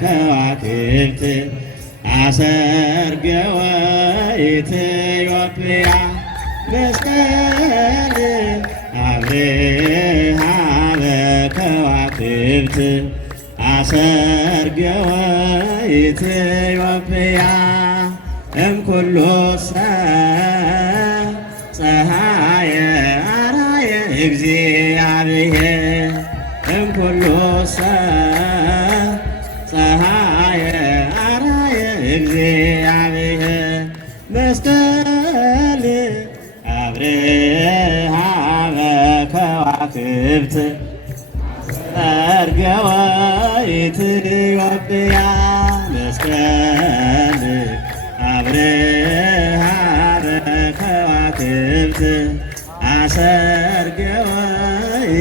ከዋክብት አሰርገወ ኢትዮጵያ መስቀል አብርሃ በከዋክብት አሰርገወ ኢትዮጵያ እምኩሉ ፀሐየ አርአየ እግዚአብሔር እምኩሉ ፀሐየ አርአየ እግዚአብሔር መስቀል አብርሃ በከዋክብት አሰርገወ ኢትዮጵያ መስቀል አብርሃ በከዋክብት አሰርገወ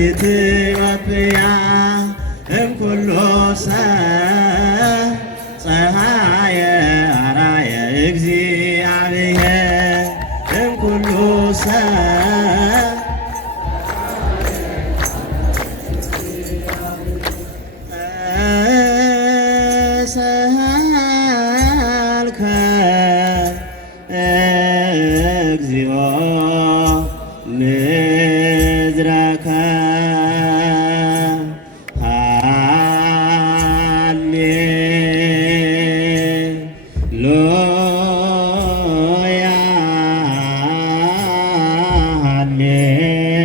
ኢትዮጵያ እምኩሉ ፀሐየ አርአየ እግዚአብሔር እምኩሉ ሰአልከ እግዚኦ ምድረከ ሃሌሉያ ሃሌሉያ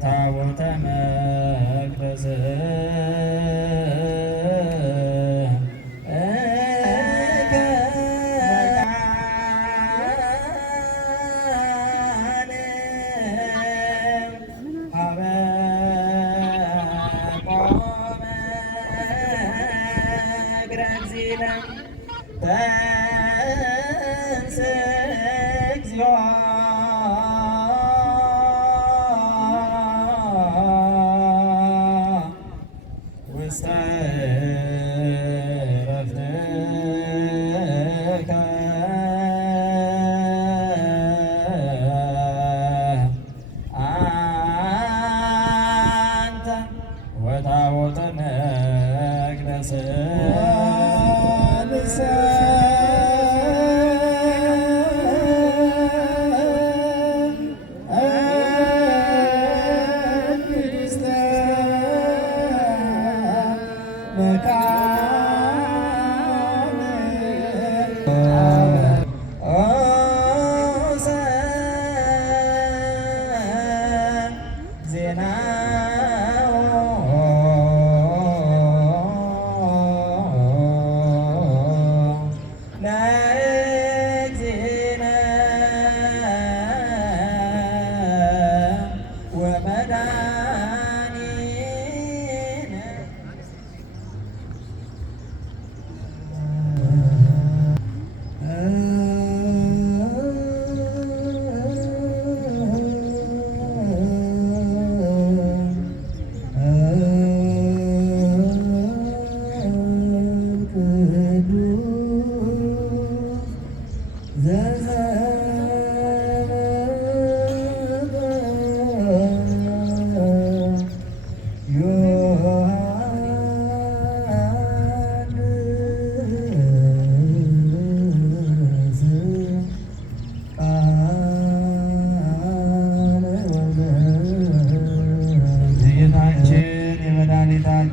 ወታቦተ መቅደስ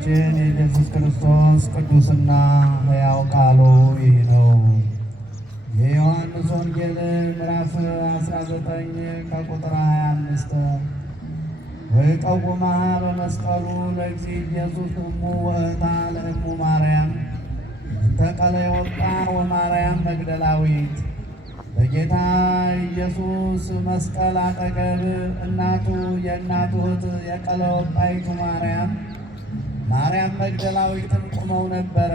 የኢየሱስ ክርስቶስ ቅዱስና ሕያው ቃሉ ይህ ነው። የዮሐንስ ወንጌል ምዕራፍ 19 ከቁጥር 25 ወይቀውማ በመስቀሉ ለእግዚእ ኢየሱስ እሙ ወእታ ለእሙ ማርያም ተቀለዮጳ ወማርያም መግደላዊት። በጌታ ኢየሱስ መስቀል አጠገብ እናቱ የእናቱ እህት የቀለዮጳይቱ ማርያም መግደላዊትም ቆመው ነበረ።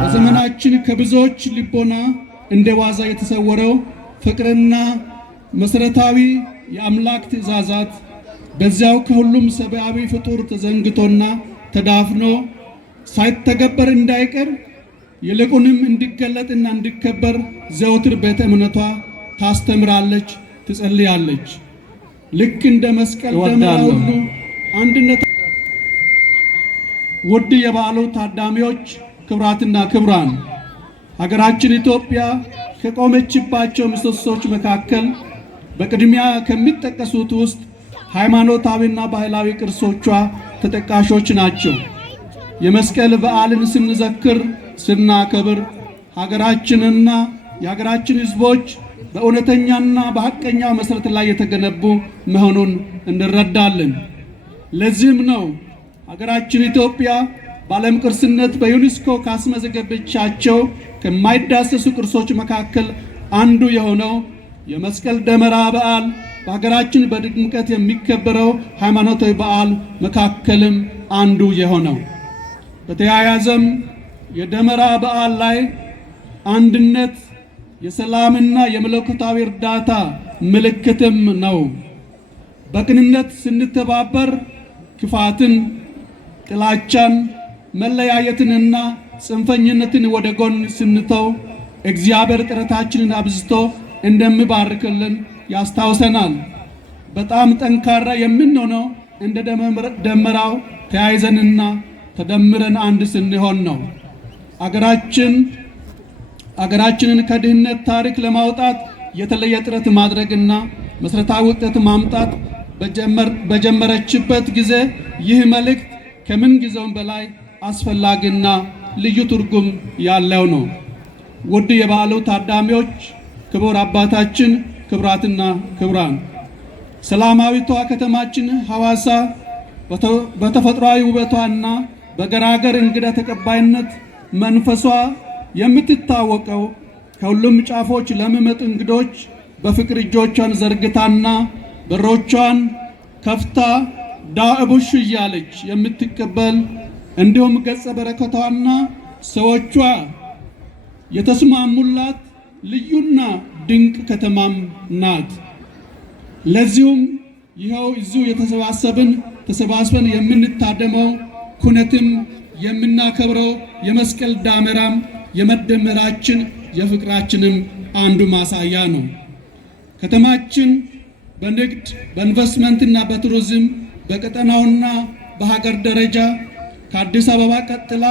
በዘመናችን ከብዙዎች ልቦና እንደ ዋዛ የተሰወረው ፍቅርና መሰረታዊ የአምላክ ትእዛዛት በዚያው ከሁሉም ሰብአዊ ፍጡር ተዘንግቶና ተዳፍኖ ሳይተገበር እንዳይቀር ይልቁንም እንዲገለጥና እንዲከበር ዘወትር ቤተ እምነቷ ታስተምራለች፣ ትጸልያለች። ልክ እንደ መስቀል ደመራ ሁሉ አንድነት። ውድ የበዓሉ ታዳሚዎች፣ ክቡራትና ክቡራን፣ ሀገራችን ኢትዮጵያ ከቆመችባቸው ምሰሶች መካከል በቅድሚያ ከሚጠቀሱት ውስጥ ሃይማኖታዊና ባህላዊ ቅርሶቿ ተጠቃሾች ናቸው። የመስቀል በዓልን ስንዘክር ስናከብር ሀገራችንና የሀገራችን ሕዝቦች በእውነተኛና በሐቀኛ መሠረት ላይ የተገነቡ መሆኑን እንረዳለን። ለዚህም ነው ሀገራችን ኢትዮጵያ በዓለም ቅርስነት በዩኔስኮ ካስመዘገበቻቸው ከማይዳሰሱ ቅርሶች መካከል አንዱ የሆነው የመስቀል ደመራ በዓል በሀገራችን በድምቀት የሚከበረው ሃይማኖታዊ በዓል መካከልም አንዱ የሆነው። በተያያዘም የደመራ በዓል ላይ አንድነት የሰላምና የመለኮታዊ እርዳታ ምልክትም ነው። በቅንነት ስንተባበር ክፋትን፣ ጥላቻን፣ መለያየትንና ጽንፈኝነትን ወደ ጎን ስንተው እግዚአብሔር ጥረታችንን አብዝቶ እንደሚባርክልን ያስታውሰናል። በጣም ጠንካራ የምንሆነው እንደ ደመራው ተያይዘንና ተደምረን አንድ ስንሆን ነው። አገራችንን ከድህነት ታሪክ ለማውጣት የተለየ ጥረት ማድረግና መሰረታዊ ውጤት ማምጣት በጀመረችበት ጊዜ ይህ መልእክት ከምን ጊዜውም በላይ አስፈላጊና ልዩ ትርጉም ያለው ነው። ውድ የበዓሉ ታዳሚዎች፣ ክቡር አባታችን፣ ክቡራትና ክቡራን፣ ሰላማዊቷ ከተማችን ሐዋሳ በተፈጥሯዊ ውበቷና በገራገር እንግዳ ተቀባይነት መንፈሷ የምትታወቀው ከሁሉም ጫፎች ለሚመጡ እንግዶች በፍቅር እጆቿን ዘርግታና በሮቿን ከፍታ ዳዕቡሽ እያለች የምትቀበል እንዲሁም ገጸ በረከቷና ሰዎቿ የተስማሙላት ልዩና ድንቅ ከተማም ናት። ለዚሁም ይኸው እዚሁ ተሰባስበን የምንታደመው ኩነትም የምናከብረው የመስቀል ደመራም የመደመራችን የፍቅራችንም አንዱ ማሳያ ነው። ከተማችን በንግድ በኢንቨስትመንትና በቱሪዝም በቀጠናውና በሀገር ደረጃ ከአዲስ አበባ ቀጥላ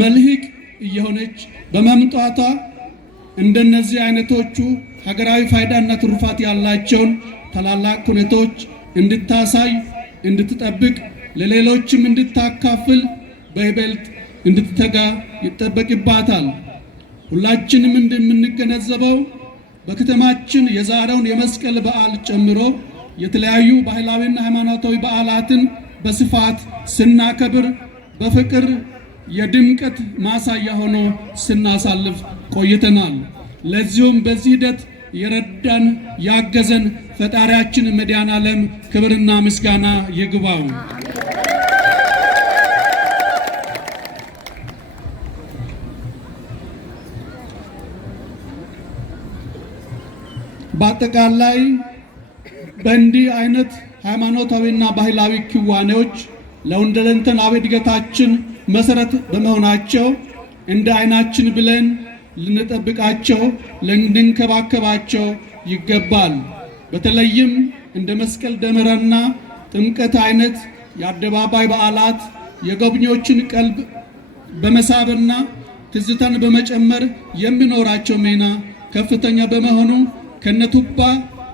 መልህቅ እየሆነች በመምጣቷ እንደነዚህ አይነቶቹ ሀገራዊ ፋይዳና ትሩፋት ያላቸውን ታላላቅ ኩነቶች እንድታሳይ፣ እንድትጠብቅ፣ ለሌሎችም እንድታካፍል በይበልጥ እንድትተጋ ይጠበቅባታል። ሁላችንም እንደምንገነዘበው በከተማችን የዛሬውን የመስቀል በዓል ጨምሮ የተለያዩ ባህላዊና ሃይማኖታዊ በዓላትን በስፋት ስናከብር በፍቅር የድምቀት ማሳያ ሆኖ ስናሳልፍ ቆይተናል። ለዚሁም በዚህ ሂደት የረዳን ያገዘን ፈጣሪያችን መድኃኔዓለም ክብርና ምስጋና ይግባው። በአጠቃላይ በእንዲህ አይነት ሃይማኖታዊና ባህላዊ ክዋኔዎች ለሁለንተናዊ እድገታችን መሰረት በመሆናቸው እንደ አይናችን ብለን ልንጠብቃቸው፣ ልንከባከባቸው ይገባል። በተለይም እንደ መስቀል ደመራና ጥምቀት አይነት የአደባባይ በዓላት የጎብኚዎችን ቀልብ በመሳብና ትዝታን በመጨመር የሚኖራቸው ሚና ከፍተኛ በመሆኑ ከነቱባ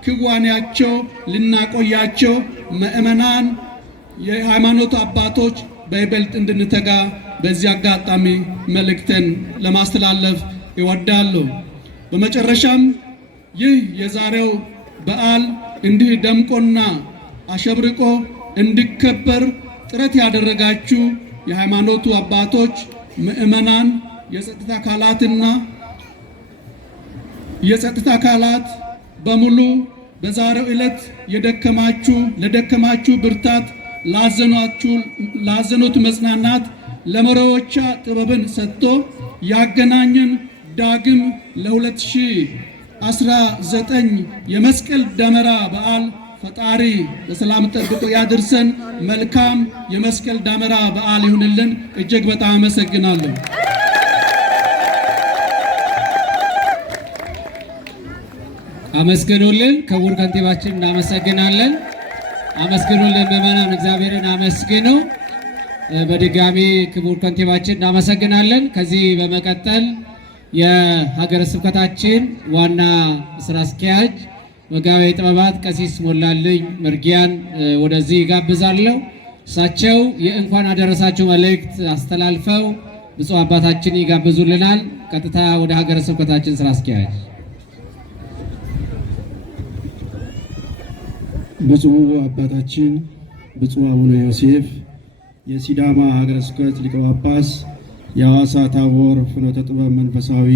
ክዋኔያቸው ልናቆያቸው ምእመናን፣ የሃይማኖት አባቶች በይበልጥ እንድንተጋ በዚህ አጋጣሚ መልእክትን ለማስተላለፍ ይወዳሉ። በመጨረሻም ይህ የዛሬው በዓል እንዲህ ደምቆና አሸብርቆ እንዲከበር ጥረት ያደረጋችሁ የሃይማኖቱ አባቶች፣ ምእመናን፣ የጸጥታ አካላት በሙሉ በዛሬው ዕለት ለደከማችሁ ብርታት፣ ላዘኑት መጽናናት፣ ለመሪዎቿ ጥበብን ሰጥቶ ያገናኘን ዳግም ለ2019 የመስቀል ደመራ በዓል ፈጣሪ በሰላም ጠብቆ ያድርሰን። መልካም የመስቀል ደመራ በዓል ይሁንልን። እጅግ በጣም አመሰግናለሁ። አመስግኑልን። ክቡር ከንቲባችን እናመሰግናለን። አመስግኑልን ምዕመናን፣ እግዚአብሔርን አመስግኑ። በድጋሚ ክቡር ከንቲባችን እናመሰግናለን። ከዚህ በመቀጠል የሀገረ ስብከታችን ዋና ስራ አስኪያጅ መጋቤ ጥበባት ቀሲስ ሞላልኝ መርጊያን ወደዚህ ጋብዛለሁ። እሳቸው የእንኳን አደረሳችሁ መልእክት አስተላልፈው ብፁዕ አባታችን ይጋብዙልናል። ቀጥታ ወደ ሀገረ ስብከታችን ስራ አስኪያጅ። ብፁዕ አባታችን ብፁዕ አቡነ ዮሴፍ የሲዳማ ሀገረ ስብከት ሊቀ ጳጳስ፣ የሐዋሳ ታቦር ፍኖተ ጥበብ መንፈሳዊ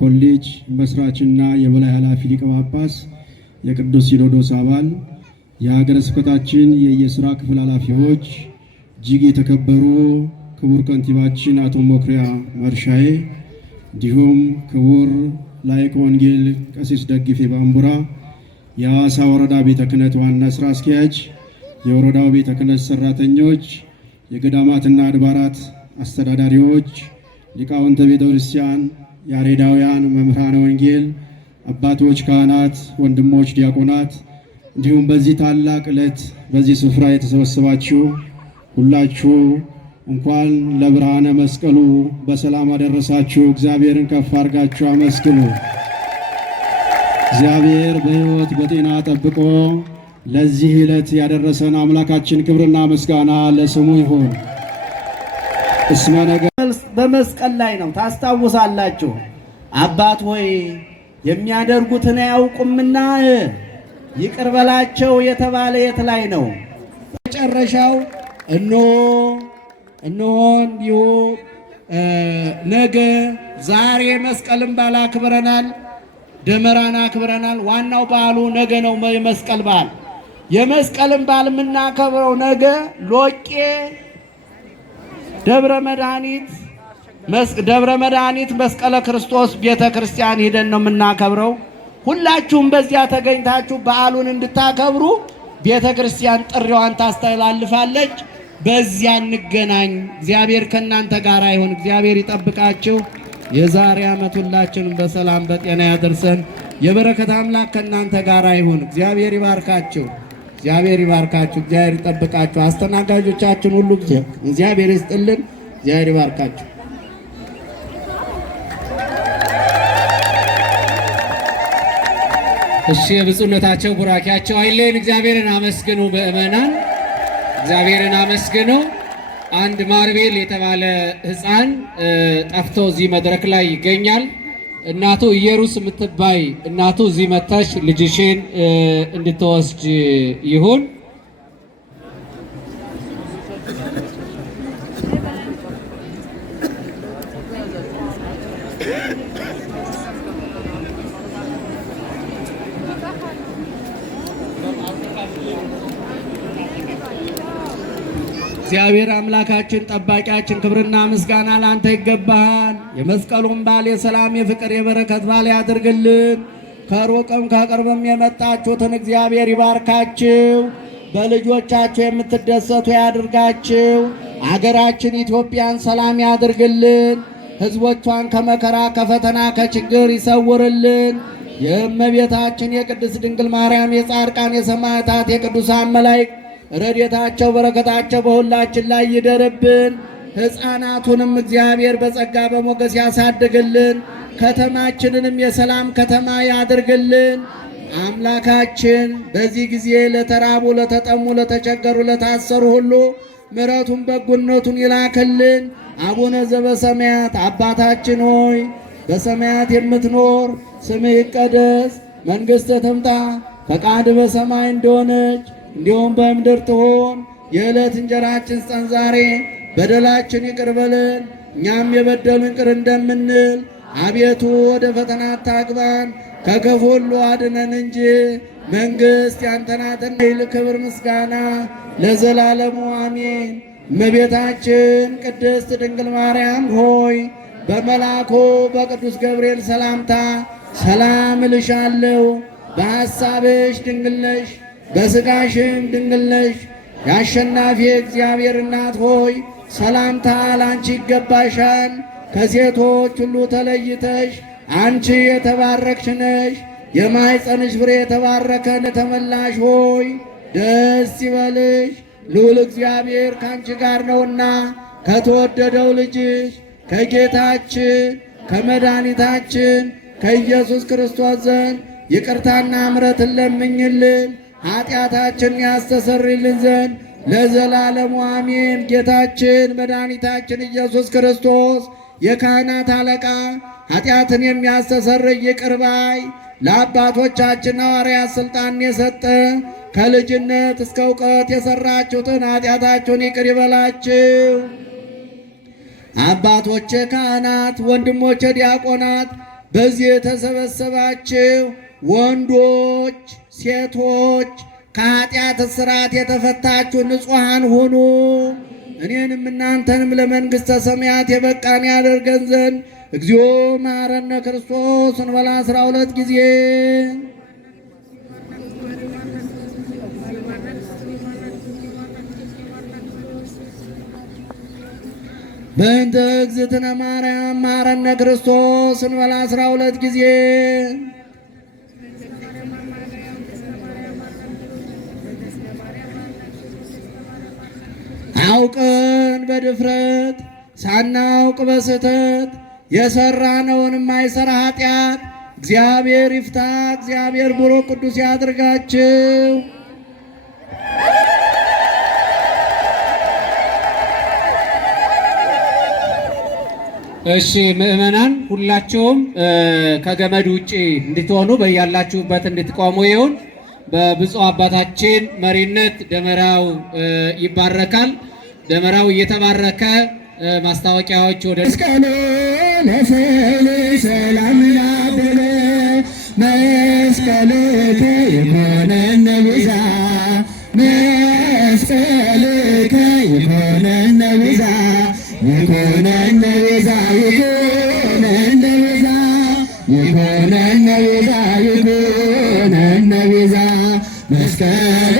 ኮሌጅ መስራችና የበላይ ኃላፊ ሊቀ ጳጳስ፣ የቅዱስ ሲኖዶስ አባል፣ የሀገረ ስብከታችን የየሥራ ክፍል ኃላፊዎች፣ እጅግ የተከበሩ ክቡር ከንቲባችን አቶ መኩሪያ መርሻዬ፣ እንዲሁም ክቡር ላይቀ ወንጌል ቀሲስ ደግፌ ባምቡራ የሐዋሳ ወረዳ ቤተ ክህነት ዋና ስራ አስኪያጅ፣ የወረዳው ቤተ ክህነት ሰራተኞች፣ የገዳማትና አድባራት አስተዳዳሪዎች፣ ሊቃውንተ ቤተ ክርስቲያን፣ ያሬዳውያን መምህራነ ወንጌል፣ አባቶች ካህናት፣ ወንድሞች ዲያቆናት፣ እንዲሁም በዚህ ታላቅ ዕለት በዚህ ስፍራ የተሰበሰባችሁ ሁላችሁ እንኳን ለብርሃነ መስቀሉ በሰላም አደረሳችሁ። እግዚአብሔርን ከፍ አድርጋችሁ አመስግኑ። እግዚአብሔር በሕይወት በጤና ጠብቆ ለዚህ ዕለት ያደረሰን አምላካችን ክብርና ምስጋና ለስሙ ይሁን። እስመ ነገር በመስቀል ላይ ነው። ታስታውሳላችሁ። አባት ሆይ የሚያደርጉትን አያውቁምና ይቅር በላቸው የተባለ የት ላይ ነው? መጨረሻው እነሆ እንዲሁ ነገ ዛሬ መስቀልን በዓል አክብረናል፣ ደመራን አክብረናል። ዋናው በዓሉ ነገ ነው። የመስቀል በዓል የመስቀልን በዓል የምናከብረው ነገ ሎቄ ደብረ መድኃኒት መስቀለ ክርስቶስ ቤተ ክርስቲያን ሄደን ነው የምናከብረው። ሁላችሁም በዚያ ተገኝታችሁ በዓሉን እንድታከብሩ ቤተ ክርስቲያን ጥሪዋን ታስተላልፋለች። በዚያ እንገናኝ። እግዚአብሔር ከእናንተ ጋር ይሁን። እግዚአብሔር ይጠብቃችሁ። የዛሬ ዓመት ሁላችንም በሰላም በጤና ያደርሰን። የበረከት አምላክ ከእናንተ ጋር ይሁን። እግዚአብሔር ይባርካችሁ። እግዚአብሔር ይባርካችሁ። እግዚአብሔር ይጠብቃችሁ። አስተናጋጆቻችን ሁሉ እግዚአብሔር ይስጥልን። እግዚአብሔር ይባርካችሁ። እሺ፣ የብፁዕነታቸው ቡራኪያቸው አይለየን። እግዚአብሔርን አመስግኑ ምእመናን፣ እግዚአብሔርን አመስግኑ። አንድ ማርቤል የተባለ ሕፃን ጠፍቶ እዚህ መድረክ ላይ ይገኛል። እናቱ ኢየሩስ የምትባይ እናቱ እዚህ መጥተሽ ልጅሽን እንድትወስድ ይሁን። እግዚአብሔር አምላካችን ጠባቂያችን፣ ክብርና ምስጋና ለአንተ ይገባሃል። የመስቀሉን በዓል የሰላም የፍቅር የበረከት በዓል ያድርግልን። ከሩቅም ከቅርብም የመጣችሁትን እግዚአብሔር ይባርካችሁ። በልጆቻችሁ የምትደሰቱ ያድርጋችሁ። አገራችን ኢትዮጵያን ሰላም ያድርግልን። ሕዝቦቿን ከመከራ ከፈተና ከችግር ይሰውርልን። የእመቤታችን የቅድስት ድንግል ማርያም የጻድቃን የሰማዕታት የቅዱሳን መላእክት ረድኤታቸው በረከታቸው በሁላችን ላይ ይደርብን። ሕፃናቱንም እግዚአብሔር በጸጋ በሞገስ ያሳድግልን። ከተማችንንም የሰላም ከተማ ያድርግልን። አምላካችን በዚህ ጊዜ ለተራቡ፣ ለተጠሙ፣ ለተቸገሩ፣ ለታሰሩ ሁሉ ምሕረቱን በጎነቱን ይላክልን። አቡነ ዘበሰማያት አባታችን ሆይ በሰማያት የምትኖር ስምህ ይቀደስ፣ መንግሥትህ ትምጣ፣ ፈቃድህ በሰማይ እንደሆነች እንዲሁም በምድር ትሆን። የዕለት እንጀራችን ስጠን ዛሬ፣ በደላችን ይቅር በለን እኛም የበደሉን ይቅር እንደምንል። አቤቱ ወደ ፈተና አታግባን ከክፉ ሁሉ አድነን እንጂ መንግሥት ያንተ ናትና፣ ኃይል፣ ክብር፣ ምስጋና ለዘላለሙ አሜን። እመቤታችን ቅድስት ድንግል ማርያም ሆይ በመልአኩ በቅዱስ ገብርኤል ሰላምታ ሰላም እልሻለሁ። በሐሳብሽ ድንግል ነሽ፣ በሥጋሽም ድንግል ነሽ። የአሸናፊ እግዚአብሔር እናት ሆይ ሰላምታ ላንቺ ይገባሻል። ከሴቶች ሁሉ ተለይተሽ አንቺ የተባረክሽ ነሽ። የማኅፀንሽ ፍሬ የተባረከ የተመላሽ ሆይ ደስ ይበልሽ፣ ልዑል እግዚአብሔር ካንቺ ጋር ነውና ከተወደደው ልጅሽ ከጌታችን ከመድኃኒታችን ከኢየሱስ ክርስቶስ ዘንድ ይቅርታና ምሕረትን ለምኝልን ኃጢአታችን ያስተሰርይልን ዘንድ ለዘላለሙ አሜን። ጌታችን መድኃኒታችን ኢየሱስ ክርስቶስ የካህናት አለቃ ኃጢአትን የሚያስተሰርይ ይቅር ባይ ለአባቶቻችን ሐዋርያት ሥልጣን የሰጠ ከልጅነት እስከ እውቀት የሠራችሁትን ኃጢአታችሁን ይቅር ይበላችሁ። አባቶቼ ካህናት፣ ወንድሞቼ ዲያቆናት፣ በዚህ የተሰበሰባችሁ ወንዶች፣ ሴቶች ከኃጢአት እስራት የተፈታችሁ ንጹሐን ሁኑ። እኔንም እናንተንም ለመንግሥተ ሰማያት የበቃን ያደርገን ዘንድ እግዚኦ መሐረነ ክርስቶስ እንበላ 12 ጊዜ በእንተ እግዝእትነ ማርያም መሐረነ ክርስቶስ እንበላ 12 ጊዜ አውቀን በድፍረት ሳናውቅ በስህተት የሰራነውን የማይሰራ ኃጢአት እግዚአብሔር ይፍታ። እግዚአብሔር ቡሩክ ቅዱስ ያድርጋችሁ። እሺ ምእመናን ሁላችሁም ከገመድ ውጪ እንድትሆኑ በያላችሁበት እንድትቆሙ ይሁን። በብፁዕ አባታችን መሪነት ደመራው ይባረካል። ደመራው እየተባረከ ማስታወቂያዎች ወደ መስቀሉ ለሰል ሰላም ላበለ መስቀሉ ይኮነነ ቤዛ መስቀሉ ይኮነነ ቤዛ ይኮነነ ቤዛ ይኮነነ ቤዛ ይኮነነ ቤዛ ይኮነነ ቤዛ መስቀሉ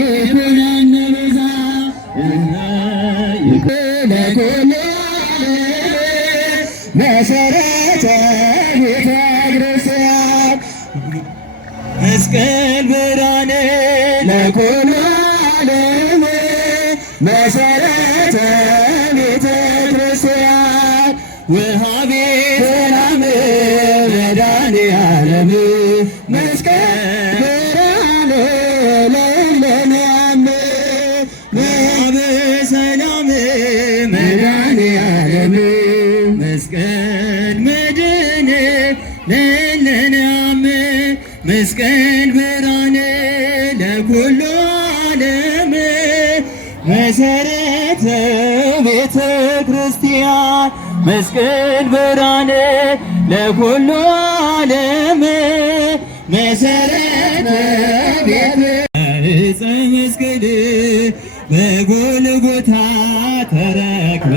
ይኮነነ ቤዛ ለኩሉ መሰረተ ቤተ ክርስቲያን መስቀል ብርሃነ ለኩሉ ዓለም መሰረተ ቤተ ክርስቲያን ወሃቤ ሰላም መድኃኔዓለም መስቀል ብርሃነ ለለነያም ወሃቤ ሰላም መድኃኔዓለም መስቀል መድኃኔ ለለነያም መስቀል ብርሃነ ለኩሉ ዓለም መሰረተ ቤተ ክርስቲያን መስቀል ብርሃነ ለኩሉ ዓለም መሰረተ ቤተ ዕፀ መስቀል በጎልጎታ ተረክበ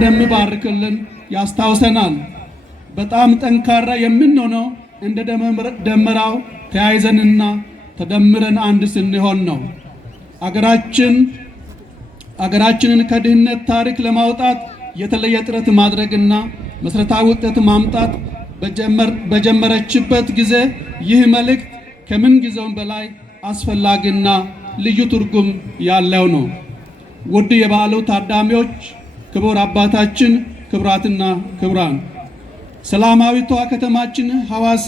እንደሚባርክልን ያስታውሰናል። በጣም ጠንካራ የምንሆነው እንደ ደመራው ተያይዘንና ተደምረን አንድ ስንሆን ነው። አገራችንን ከድህነት ታሪክ ለማውጣት የተለየ ጥረት ማድረግና መሰረታዊ ውጤት ማምጣት በጀመረችበት ጊዜ ይህ መልእክት ከምን ጊዜውም በላይ አስፈላጊና ልዩ ትርጉም ያለው ነው። ውድ የበዓሉ ታዳሚዎች፣ ክቡር አባታችን፣ ክቡራትና ክቡራን፣ ሰላማዊቷ ከተማችን ሐዋሳ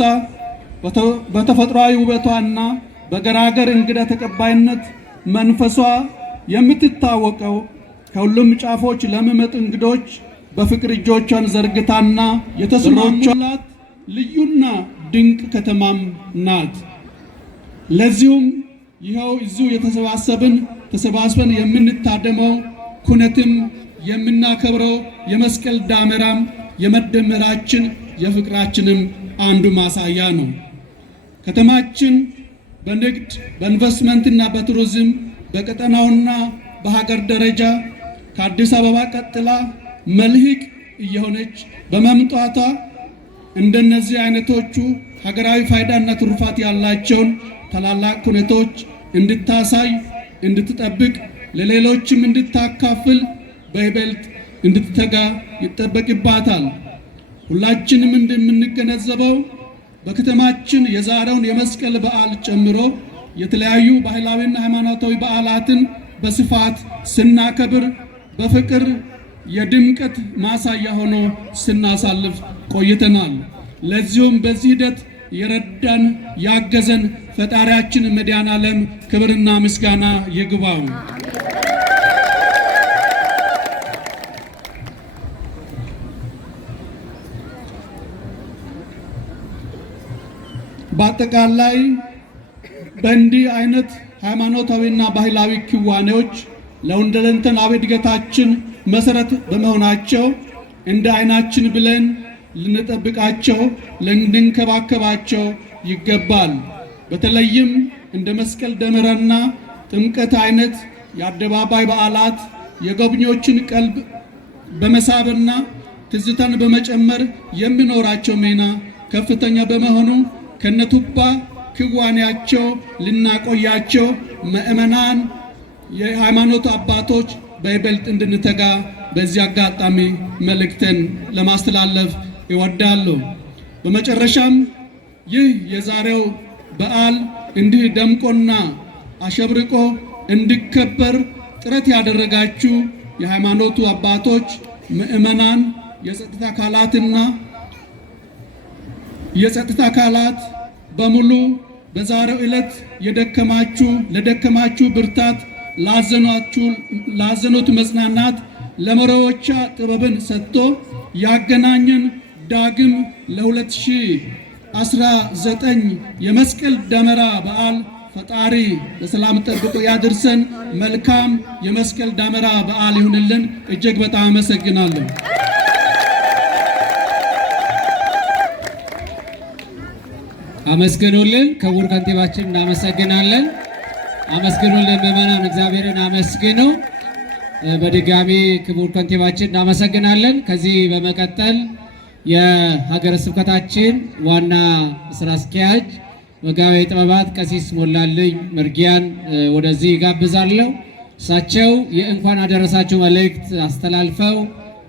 በተፈጥሯዊ ውበቷና በገራገር እንግዳ ተቀባይነት መንፈሷ የምትታወቀው ከሁሉም ጫፎች ለሚመጡ እንግዶች በፍቅር እጆቿን ዘርግታና የተስማሙላት ልዩና ድንቅ ከተማም ናት። ለዚሁም ይኸው እዚሁ ተሰባስበን የምንታደመው ኩነትም የምናከብረው የመስቀል ዳመራም የመደመራችን የፍቅራችንም አንዱ ማሳያ ነው። ከተማችን በንግድ በኢንቨስትመንትና በቱሪዝም በቀጠናውና በሀገር ደረጃ ከአዲስ አበባ ቀጥላ መልህቅ እየሆነች በመምጣቷ እንደነዚህ አይነቶቹ ሀገራዊ ፋይዳና ትሩፋት ያላቸውን ታላላቅ ኩነቶች እንድታሳይ፣ እንድትጠብቅ፣ ለሌሎችም እንድታካፍል በይበልጥ እንድትተጋ ይጠበቅባታል። ሁላችንም እንደምንገነዘበው በከተማችን የዛሬውን የመስቀል በዓል ጨምሮ የተለያዩ ባህላዊና ሃይማኖታዊ በዓላትን በስፋት ስናከብር በፍቅር የድምቀት ማሳያ ሆኖ ስናሳልፍ ቆይተናል። ለዚሁም በዚህ ሂደት የረዳን ያገዘን ፈጣሪያችን መድኃኔዓለም ክብርና ምስጋና ይግባው። በአጠቃላይ በእንዲህ አይነት ሃይማኖታዊና ባህላዊ ክዋኔዎች ለሁለንተናዊ እድገታችን መሰረት በመሆናቸው እንደ አይናችን ብለን ልንጠብቃቸው፣ ልንንከባከባቸው ይገባል። በተለይም እንደ መስቀል ደመራና ጥምቀት አይነት የአደባባይ በዓላት የጎብኚዎችን ቀልብ በመሳብና ትዝታን በመጨመር የሚኖራቸው ሚና ከፍተኛ በመሆኑ ከነቱባ ክዋኔያቸው ልናቆያቸው ምዕመናን፣ የሃይማኖት አባቶች በይበልጥ እንድንተጋ በዚህ አጋጣሚ መልእክትን ለማስተላለፍ ይወዳሉ። በመጨረሻም ይህ የዛሬው በዓል እንዲህ ደምቆና አሸብርቆ እንዲከበር ጥረት ያደረጋችሁ የሃይማኖቱ አባቶች፣ ምዕመናን፣ የጸጥታ አካላት በሙሉ በዛሬው ዕለት ለደከማችሁ ብርታት፣ ላዘኑት መጽናናት፣ ለመሪዎቿ ጥበብን ሰጥቶ ያገናኘን ዳግም ለ2019 የመስቀል ደመራ በዓል ፈጣሪ በሰላም ጠብቆ ያድርሰን። መልካም የመስቀል ደመራ በዓል ይሁንልን። እጅግ በጣም አመሰግናለሁ። አመስግኑልን። ክቡር ከንቲባችን እናመሰግናለን። አመስግኑልን ምዕመናን፣ እግዚአብሔርን አመስግኑ። በድጋሚ ክቡር ከንቲባችን እናመሰግናለን። ከዚህ በመቀጠል የሀገረ ስብከታችን ዋና ስራ አስኪያጅ መጋቤ ጥበባት ቀሲስ ሞላልኝ መርጊያን ወደዚህ ጋብዛለሁ። እሳቸው የእንኳን አደረሳችሁ መልእክት አስተላልፈው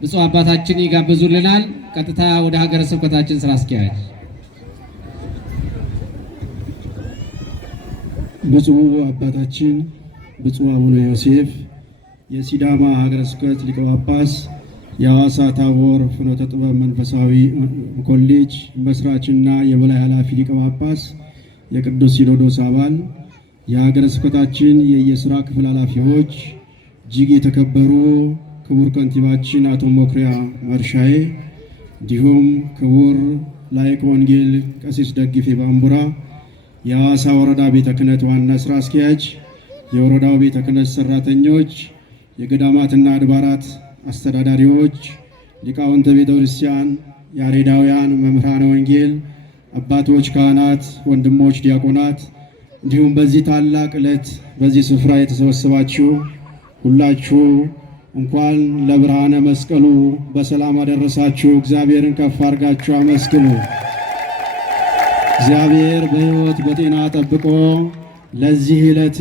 ብፁዕ አባታችን ይጋብዙልናል። ቀጥታ ወደ ሀገረ ስብከታችን ስራ አስኪያጅ። ብፁዕ አባታችን ብፁዕ አቡነ ዮሴፍ የሲዳማ ሀገረ ስብከት ሊቀ ጳጳስ፣ የሐዋሳ ታቦር ፍኖተ ጥበብ መንፈሳዊ ኮሌጅ መስራችና የበላይ ኃላፊ ሊቀ ጳጳስ፣ የቅዱስ ሲኖዶስ አባል፣ የሀገረ ስብከታችን የየስራ ክፍል ኃላፊዎች፣ እጅግ የተከበሩ ክቡር ከንቲባችን አቶ መኩሪያ መርሻዬ፣ እንዲሁም ክቡር ላይቀ ወንጌል ቀሲስ ደግፌ ባምቡራ የሐዋሳ ወረዳ ቤተ ክህነት ዋና ስራ አስኪያጅ፣ የወረዳው ቤተ ክህነት ሰራተኞች፣ የገዳማትና አድባራት አስተዳዳሪዎች፣ ሊቃውንተ ቤተ ክርስቲያን፣ ያሬዳውያን መምህራነ ወንጌል፣ አባቶች ካህናት፣ ወንድሞች ዲያቆናት፣ እንዲሁም በዚህ ታላቅ ዕለት በዚህ ስፍራ የተሰበሰባችሁ ሁላችሁ እንኳን ለብርሃነ መስቀሉ በሰላም አደረሳችሁ። እግዚአብሔርን ከፍ አድርጋችሁ አመስግኑ። እግዚአብሔር በሕይወት በጤና ጠብቆ ለዚህ ዕለት